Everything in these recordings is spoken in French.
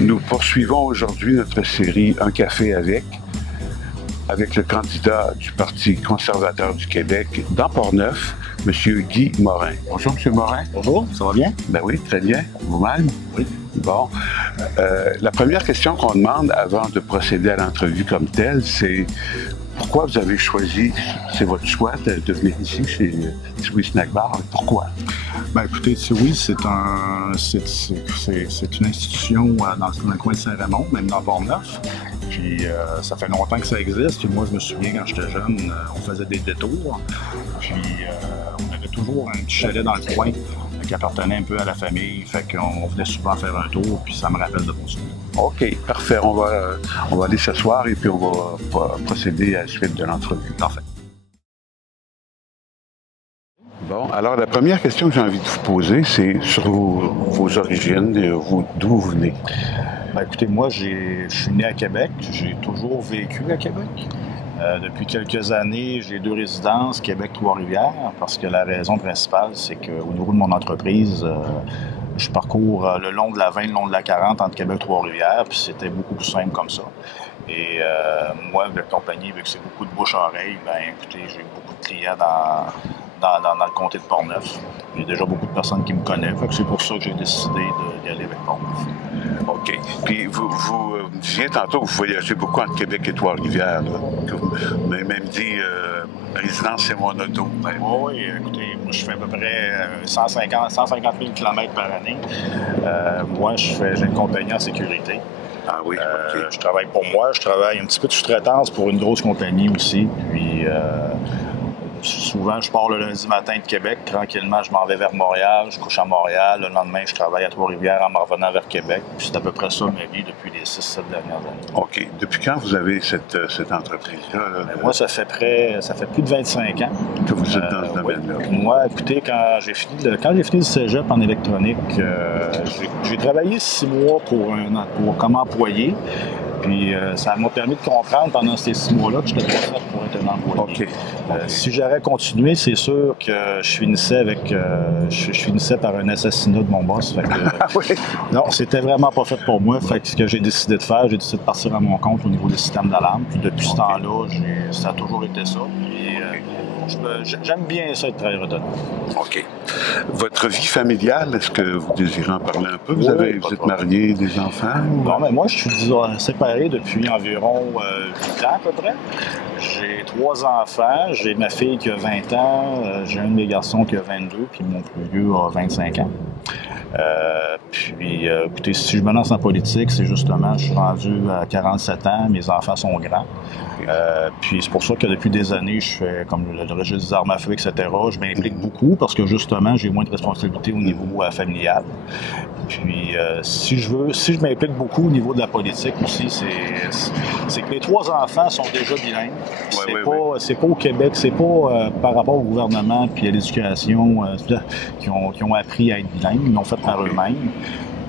Nous poursuivons aujourd'hui notre série Un café avec le candidat du Parti conservateur du Québec dans Portneuf, M. Guy Morin. Bonjour, M. Morin. Bonjour, ça va bien? Ben oui, très bien. Vous-même? Oui. Bon. La première question qu'on demande avant de procéder à l'entrevue comme telle, c'est pourquoi vous avez choisi, c'est votre choix de venir ici chez Tsiwi Snack Bar? Pourquoi? Ben écoutez, Tsiwi, c'est une institution dans le coin de Saint-Raymond, même dans Portneuf. Puis ça fait longtemps que ça existe. Puis moi, je me souviens, quand j'étais jeune, on faisait des détours. Puis on avait toujours un petit chalet dans le coin qui appartenait un peu à la famille. Fait qu'on venait souvent faire un tour, puis ça me rappelle de bons souvenirs. OK, parfait. On va aller s'asseoir et puis on va procéder à la suite de l'entrevue. Parfait. Bon, alors la première question que j'ai envie de vous poser, c'est sur vos origines, d'où vous venez. Ben, écoutez, moi, je suis né à Québec. J'ai toujours vécu à Québec. Depuis quelques années, j'ai 2 résidences, Québec-Trois-Rivières, parce que la raison principale, c'est qu'au niveau de mon entreprise, je parcours le long de la 20, le long de la 40 entre Québec et Trois-Rivières, puis c'était beaucoup plus simple comme ça. Et moi, avec la compagnie, vu que c'est beaucoup de bouche-oreille, ben écoutez, j'ai beaucoup de clients dans le comté de Portneuf. Il y a déjà beaucoup de personnes qui me connaissent, fait que c'est pour ça que j'ai décidé d'y aller avec Portneuf. OK. Puis vous me disiez tantôt que vous voyagez beaucoup entre Québec et Trois-Rivières. Vous m'avez même dit résidence, c'est mon auto. Ben, oui, écoutez, moi je fais à peu près 150 000 km par année. Moi, j'ai une compagnie en sécurité. Ah oui, OK. Je travaille pour moi, je travaille un petit peu de sous-traitance pour une grosse compagnie aussi. Puis souvent, je pars le lundi matin de Québec. Tranquillement, je m'en vais vers Montréal. Je couche à Montréal. Le lendemain, je travaille à Trois-Rivières en m'en revenant vers Québec. Puis c'est à peu près ça ma vie depuis les 6-7 dernières années. OK. Depuis quand vous avez cette entreprise-là? Moi, ça fait plus de 25 ans. Que vous êtes dans ce domaine-là? Oui. Moi, écoutez, quand j'ai fini le cégep en électronique, j'ai travaillé 6 mois comme employé. Puis ça m'a permis de comprendre pendant ces 6 mois-là que je n'étais pas fait pour être un employé. Okay. Si j'aurais continué, c'est sûr que je finissais par un assassinat de mon boss. Fait que, oui. Non, c'était vraiment pas fait pour moi. Fait que ce que j'ai décidé de faire, j'ai décidé de partir à mon compte au niveau des systèmes d'alarme. Puis depuis ce temps-là, ça a toujours été ça. Puis, j'aime bien ça, être travailleur autonome. OK. Votre vie familiale, est-ce que vous désirez en parler un peu? Vous êtes marié, des enfants? Non, mais moi, je suis séparé depuis environ 8 ans à peu près. J'ai 3 enfants. J'ai ma fille qui a 20 ans. J'ai un de mes garçons qui a 22, puis mon plus vieux a 25 ans. Écoutez, si je me lance en politique, c'est justement, je suis rendu à 47 ans, mes enfants sont grands. Puis c'est pour ça que depuis des années, je fais comme le registre des armes à feu, etc. Je m'implique beaucoup parce que justement, j'ai moins de responsabilités au niveau familial. Puis si je m'implique beaucoup au niveau de la politique aussi, c'est que mes 3 enfants sont déjà bilingues. C'est pas au Québec, c'est pas par rapport au gouvernement puis à l'éducation qui ont appris à être bilingues, ils l'ont fait par eux-mêmes.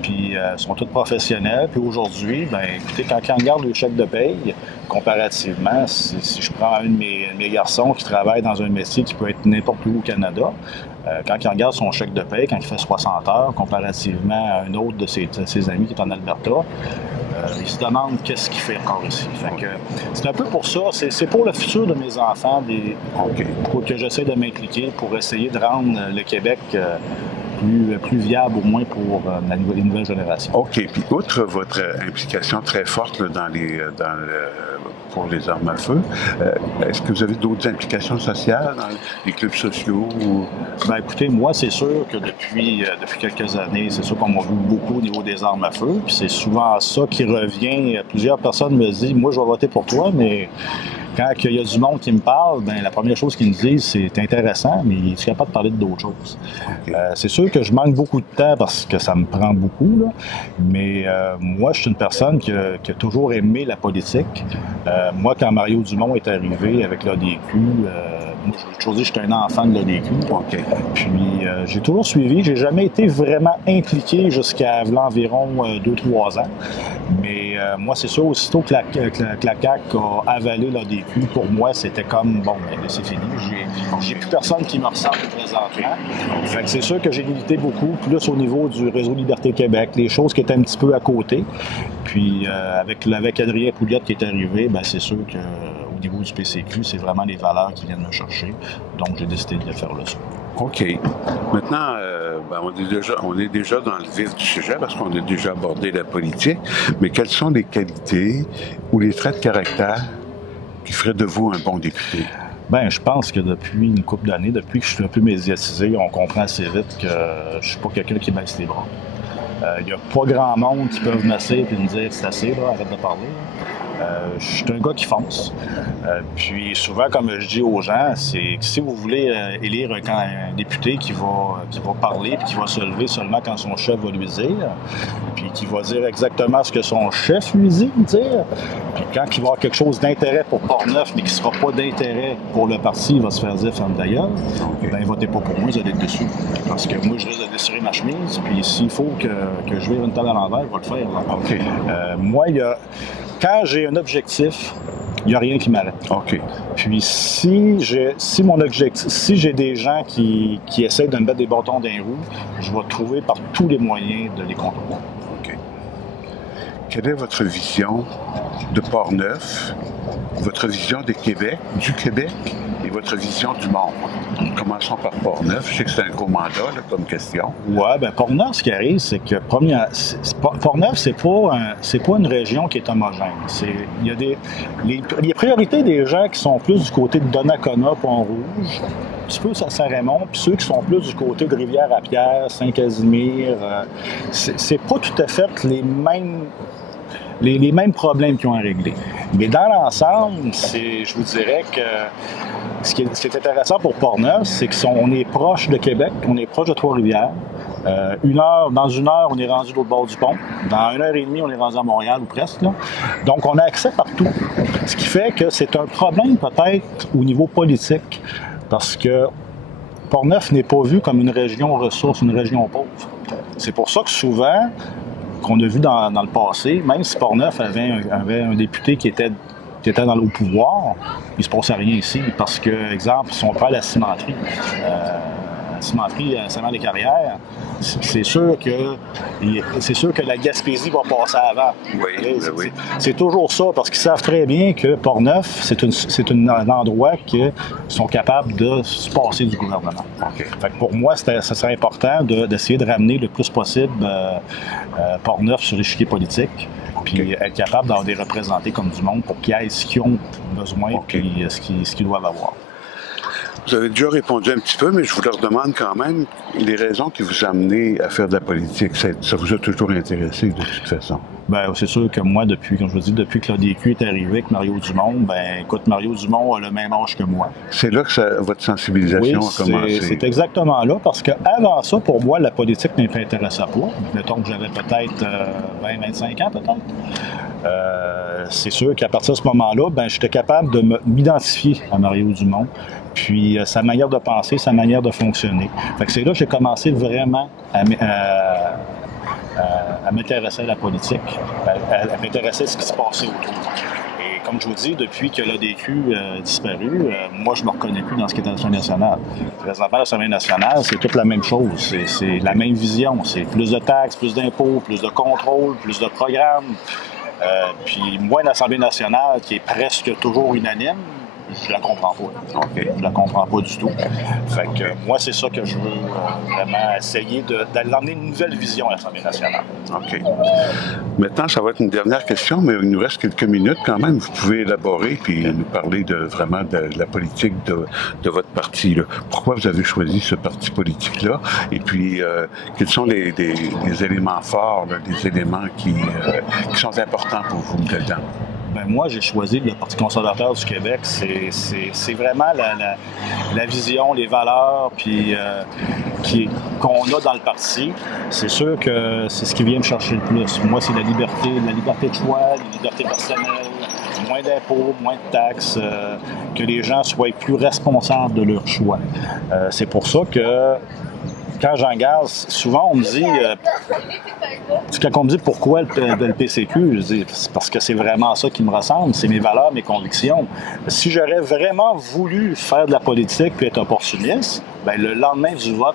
Puis sont tous professionnels. Puis aujourd'hui, ben écoutez, quand on regarde le chèque de paye, comparativement, si je prends un de mes garçons qui travaille dans un métier qui peut être n'importe où au Canada, quand il regarde son chèque de paye, quand il fait 60 heures, comparativement à un autre de ses amis qui est en Alberta, il se demande qu'est-ce qu'il fait encore ici. Fait que, c'est un peu pour ça, c'est pour le futur de mes enfants pour que j'essaie de m'impliquer pour essayer de rendre le Québec plus viable au moins pour les nouvelles générations. OK. Puis outre votre implication très forte là, pour les armes à feu, est-ce que vous avez d'autres implications sociales dans les clubs sociaux? Ben écoutez, moi, c'est sûr que depuis quelques années, c'est sûr qu'on m'a vu beaucoup au niveau des armes à feu. Puis c'est souvent ça qui revient. Plusieurs personnes me disent « Moi, je vais voter pour toi, mais... » Quand il y a du monde qui me parle, ben la première chose qu'ils me disent, c'est intéressant, mais je suis capable de parler d'autres choses. Okay. C'est sûr que je manque beaucoup de temps parce que ça me prend beaucoup, là, mais moi, je suis une personne qui a toujours aimé la politique. Moi, quand Mario Dumont est arrivé avec l'ADQ, moi, j'ai toujours dit que j'étais un enfant de l'ADQ. Okay. Puis, j'ai toujours suivi. J'ai jamais été vraiment impliqué jusqu'à environ 2-3 ans. Mais moi, c'est sûr, aussitôt que la CAQ a avalé l'ADQ, pour moi, c'était comme, bon, ben, c'est fini. J'ai plus personne qui me ressemble présentement. Fait que c'est sûr que j'ai milité beaucoup, plus au niveau du réseau Liberté Québec, les choses qui étaient un petit peu à côté. Puis, avec Adrien Pouliot qui est arrivé, ben, c'est sûr qu'au niveau du PCQ, c'est vraiment les valeurs qui viennent me chercher. Donc, j'ai décidé de faire le saut. OK. Maintenant, on est déjà dans le vif du sujet parce qu'on a déjà abordé la politique, mais quelles sont les qualités ou les traits de caractère qui feraient de vous un bon député? Bien, je pense que depuis une couple d'années, depuis que je suis un peu médiatisé, on comprend assez vite que je suis pas quelqu'un qui baisse les bras. Il n'y a pas grand monde qui peut me masser et me dire « c'est assez, là, arrête de parler ». Je suis un gars qui fonce. Puis souvent, comme je dis aux gens, c'est que si vous voulez élire un député qui va parler puis qui va se lever seulement quand son chef va lui dire, puis qui va dire exactement ce que son chef lui dit, puis quand il va avoir quelque chose d'intérêt pour Portneuf mais qui ne sera pas d'intérêt pour le parti, il va se faire dire « ferme d'ailleurs », ben votez pas pour moi, vous allez être dessus. Parce que moi, je risque de desserrer ma chemise, puis s'il faut que je vire une table à l'envers, je vais le faire. Moi, quand j'ai un objectif, il n'y a rien qui m'arrête. OK. Puis si j'ai des gens qui essaient de me mettre des bâtons dans les roues, je vais trouver par tous les moyens de les contrôler. OK. Quelle est votre vision de Portneuf, votre vision du Québec et votre vision du monde? Commençons par Portneuf. Je sais que c'est un gros mandat là, comme question. Oui, bien, Portneuf, ce qui arrive, c'est que Portneuf, c'est pas une région qui est homogène. Il y a les priorités des gens qui sont plus du côté de Donnacona, Pont-Rouge, un petit peu Saint-Raymond, puis ceux qui sont plus du côté de Rivière-à-Pierre, Saint-Casimir, c'est pas tout à fait les mêmes problèmes qu'ils ont à régler. Mais dans l'ensemble, je vous dirais que ce qui est intéressant pour Portneuf, c'est qu'on est proche de Québec, on est proche de Trois-Rivières. Dans une heure, on est rendu de l'autre bord du pont. Dans 1h30, on est rendu à Montréal ou presque. Là. Donc, on a accès partout. Ce qui fait que c'est un problème peut-être au niveau politique, parce que Portneuf n'est pas vu comme une région ressource, une région pauvre. C'est pour ça que souvent, qu'on a vu dans le passé, même si Portneuf avait un député qui était au pouvoir, il ne se passait rien ici, parce que, exemple, si on prend la cimenterie, Saint-Marc-des-Carrières, c'est sûr que la Gaspésie va passer avant. Oui. C'est toujours ça, parce qu'ils savent très bien que Portneuf, c'est un endroit qui sont capables de se passer du gouvernement. Okay. Fait que pour moi, ça serait important d'essayer de ramener le plus possible Portneuf sur l'échiquier politique, puis être capable d'en les représenter comme du monde pour qu'ils aient ce qu'ils ont besoin et ce qu'ils doivent avoir. Vous avez déjà répondu un petit peu, mais je vous le redemande quand même, les raisons qui vous ont amené à faire de la politique, ça vous a toujours intéressé de toute façon? Bien, c'est sûr que moi, depuis que l'ADQ est arrivé avec Mario Dumont, Mario Dumont a le même âge que moi. c'est là que votre sensibilisation a commencé? C'est exactement là, parce qu'avant ça, pour moi, la politique ne m'intéressait pas. Mettons que j'avais peut-être 20-25 ans, peut-être. C'est sûr qu'à partir de ce moment-là, j'étais capable de m'identifier à Mario Dumont, puis sa manière de penser, sa manière de fonctionner. Fait que c'est là que j'ai commencé vraiment à m'intéresser à la politique, à m'intéresser à ce qui se passait autour. Et comme je vous dis, depuis que l'ADQ a disparu, moi, je ne me reconnais plus dans ce qui est à l'Assemblée nationale. Présentement, l'Assemblée nationale, c'est toute la même chose. C'est la même vision. C'est plus de taxes, plus d'impôts, plus de contrôle, plus de programmes. Puis moi, l'Assemblée nationale, qui est presque toujours unanime, je la comprends pas. Je la comprends pas du tout. Fait que moi, c'est ça que je veux vraiment essayer d'aller emmener une nouvelle vision à l'Assemblée nationale. OK. Maintenant, ça va être une dernière question, mais il nous reste quelques minutes quand même. Vous pouvez élaborer puis nous parler vraiment de la politique de votre parti. Là. Pourquoi vous avez choisi ce parti politique-là? Et puis, quels sont les éléments forts, là, les éléments qui sont importants pour vous dedans? Moi, j'ai choisi le Parti conservateur du Québec. C'est vraiment la vision, les valeurs puis qu'on a dans le parti. C'est sûr que c'est ce qui vient me chercher le plus. Moi, c'est la liberté de choix, la liberté personnelle, moins d'impôts, moins de taxes, que les gens soient plus responsables de leurs choix. C'est pour ça que quand j'en garde, souvent on me dit, quand on me dit pourquoi le PCQ, je dis c'est parce que c'est vraiment ça qui me ressemble, c'est mes valeurs, mes convictions. Si j'aurais vraiment voulu faire de la politique puis être opportuniste, bien, le lendemain du vote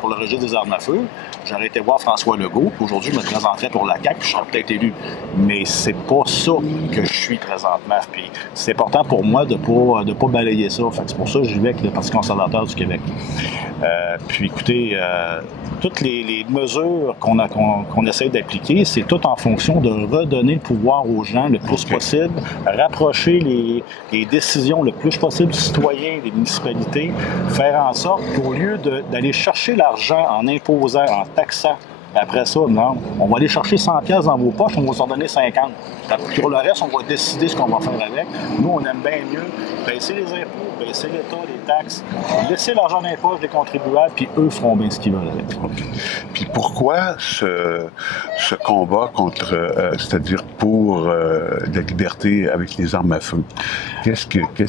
pour le registre des armes à feu, j'aurais été voir François Legault, puis aujourd'hui je me présenterais pour la CAQ, puis je serais peut-être élu. Mais c'est pas ça que je suis présentement. Puis c'est important pour moi de pas balayer ça. Fait que c'est pour ça que je vais avec le Parti conservateur du Québec. Puis écoutez, toutes les mesures qu'on essaie d'appliquer, c'est tout en fonction de redonner le pouvoir aux gens le plus possible, rapprocher les décisions le plus possible du citoyen, des municipalités, faire en sorte qu'au lieu d'aller chercher l'argent en imposant, en taxant, après ça, non, on va aller chercher 100$ dans vos poches, on va s'en donner 50. Pour le reste, on va décider ce qu'on va faire avec. Nous, on aime bien mieux baisser les impôts, baisser l'État, les taxes, laisser l'argent dans les poches des contribuables, puis eux feront bien ce qu'ils veulent avec. Okay. Puis pourquoi ce combat contre, c'est-à-dire pour la liberté avec les armes à feu? Qu'est-ce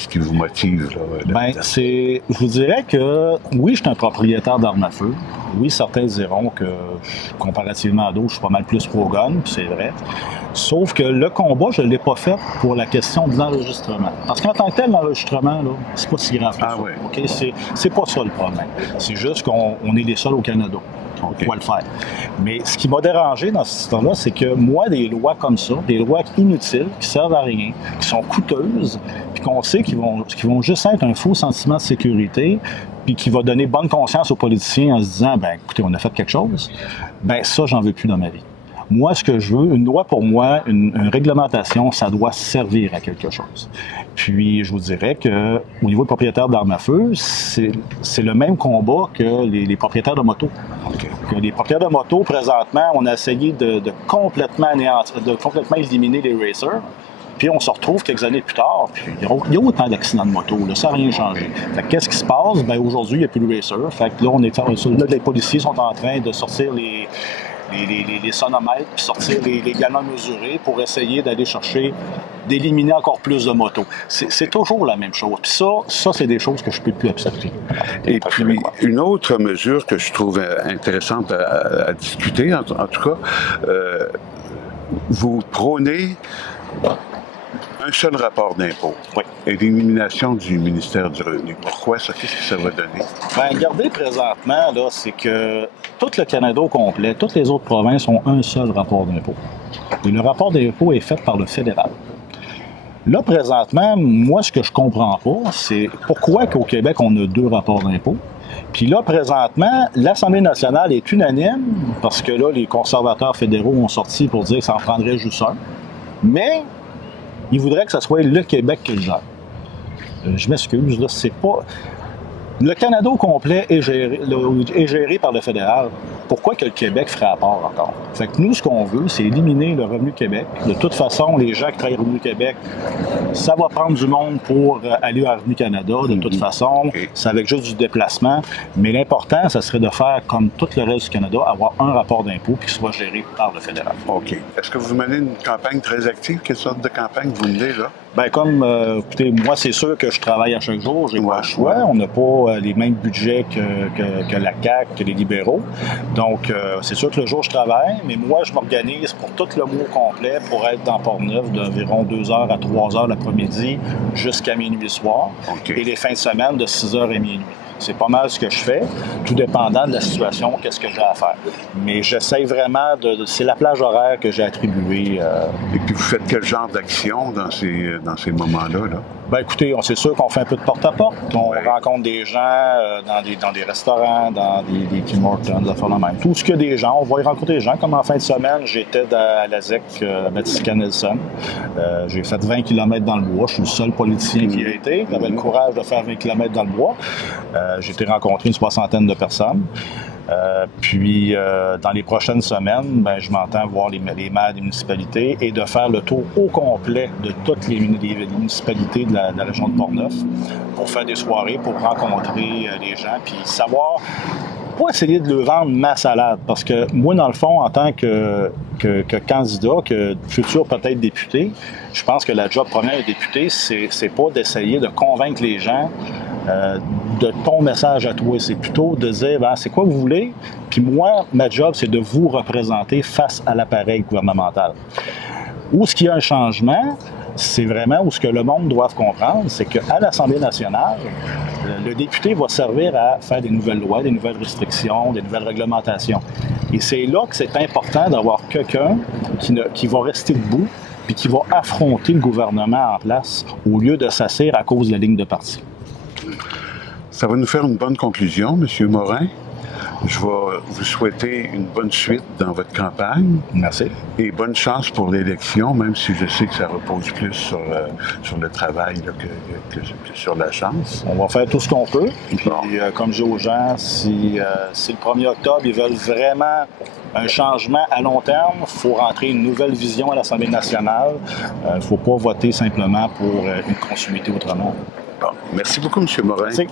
qui vous motive? Là, je vous dirais que oui, je suis un propriétaire d'armes à feu. Oui, certains diront que, comparativement à d'autres, je suis pas mal plus pro-gun, puis c'est vrai. Sauf que le combat, je ne l'ai pas fait pour la question de l'enregistrement. Parce qu'en tant que tel, l'enregistrement, là, c'est pas si grave que ça. Ouais. Okay? C'est pas ça le problème. C'est juste qu'on est les seuls au Canada. On doit le faire. Mais ce qui m'a dérangé dans cette histoire-là, c'est que moi, des lois comme ça, des lois inutiles, qui servent à rien, qui sont coûteuses, puis qu'on sait qu'ils vont juste être un faux sentiment de sécurité, puis qui va donner bonne conscience aux politiciens en se disant, ben écoutez, on a fait quelque chose, ben ça, j'en veux plus dans ma vie. Moi, ce que je veux, une loi pour moi, une réglementation, ça doit servir à quelque chose. Puis, je vous dirais que au niveau des propriétaires d'armes à feu, c'est le même combat que les propriétaires de motos. Okay. Les propriétaires de motos, présentement, on a essayé de complètement éliminer les racers. Puis on se retrouve quelques années plus tard, puis il y a autant d'accidents de moto, là, ça n'a rien changé. Fait que qu'est-ce qui se passe? Bien, aujourd'hui, il n'y a plus de racer. Fait que là, les policiers sont en train de sortir les sonomètres, puis sortir les galons mesurés pour essayer d'aller chercher, d'éliminer encore plus de motos. C'est toujours la même chose. Puis ça c'est des choses que je ne peux plus accepter. Et puis, une autre mesure que je trouve intéressante à discuter, en tout cas, vous prônez un seul rapport d'impôt et l'élimination du ministère du Revenu. Pourquoi ça? Qu'est-ce que ça va donner? Bien, regardez présentement, là, c'est que tout le Canada au complet, toutes les autres provinces ont un seul rapport d'impôt. Et le rapport d'impôt est fait par le fédéral. Là, présentement, moi, ce que je comprends pas, c'est pourquoi qu'au Québec, on a deux rapports d'impôt. Puis là, présentement, l'Assemblée nationale est unanime, parce que là, les conservateurs fédéraux ont sorti pour dire que ça en prendrait juste un. Mais ils voudraient que ce soit le Québec qui le gère. Je m'excuse, là, c'est pas... Le Canada au complet est géré par le fédéral. Pourquoi que le Québec ferait à part encore? Fait que nous, ce qu'on veut, c'est éliminer le Revenu Québec. De toute façon, les gens qui travaillent au Revenu Québec, ça va prendre du monde pour aller au Revenu Canada. De toute façon, c'est avec juste du déplacement. Mais l'important, ça serait de faire comme tout le reste du Canada, avoir un rapport d'impôt qui soit géré par le fédéral. OK. Est-ce que vous menez une campagne très active? Quelle sorte de campagne vous menez, là? Bien, comme, écoutez, moi, c'est sûr que je travaille à chaque jour, j'ai pas le choix. On n'a pas les mêmes budgets que la CAQ, que les libéraux. Donc, c'est sûr que le jour, je travaille, mais moi, je m'organise pour tout le mois complet pour être dans Port-Neuf d'environ 2h à 3h l'après-midi jusqu'à minuit le soir. Okay. Et les fins de semaine de 6h à minuit. C'est pas mal ce que je fais, tout dépendant de la situation, qu'est-ce que j'ai à faire. Mais j'essaie vraiment c'est la plage horaire que j'ai attribuée. Et puis vous faites quel genre d'action dans ces moments-là, là? Ben écoutez, c'est sûr qu'on fait un peu de porte-à-porte. On rencontre des gens dans des restaurants, dans des Tim Hortons, de la même. Tout ce qu'il y a des gens, on va y rencontrer des gens. Comme en fin de semaine, j'étais à la ZEC, Batiscan-Nelson. J'ai fait 20 km dans le bois. Je suis le seul politicien qui y a été. J'avais le courage de faire 20 km dans le bois. J'ai été rencontrer une 60aine de personnes. Puis, dans les prochaines semaines, ben, je m'entends voir les maires des municipalités et de faire le tour au complet de toutes les municipalités de la région de Port-Neuf pour faire des soirées, pour rencontrer les gens, puis savoir, pas essayer de leur vendre ma salade, parce que moi, dans le fond, en tant que candidat, que futur peut-être député, je pense que la job première des députés, c'est pas d'essayer de convaincre les gens de ton message à toi. C'est plutôt de dire, ben, c'est quoi vous voulez, puis moi, ma job, c'est de vous représenter face à l'appareil gouvernemental. Où est-ce qu'il y a un changement, c'est vraiment où ce que le monde doit comprendre, c'est qu'à l'Assemblée nationale, le député va servir à faire des nouvelles lois, des nouvelles restrictions, des nouvelles réglementations. Et c'est là que c'est important d'avoir quelqu'un qui va rester debout puis qui va affronter le gouvernement en place au lieu de s'asseoir à cause de la ligne de parti. Ça va nous faire une bonne conclusion, M. Morin. Je vais vous souhaiter une bonne suite dans votre campagne. Merci. Et bonne chance pour l'élection, même si je sais que ça repose plus sur le travail là, que sur la chance. On va faire tout ce qu'on peut. Puis, comme je dis aux gens, si le 1er octobre, ils veulent vraiment un changement à long terme, il faut rentrer une nouvelle vision à l'Assemblée nationale. Il ne faut pas voter simplement pour une continuité autrement. Bon. Merci beaucoup, M. Morin. Merci.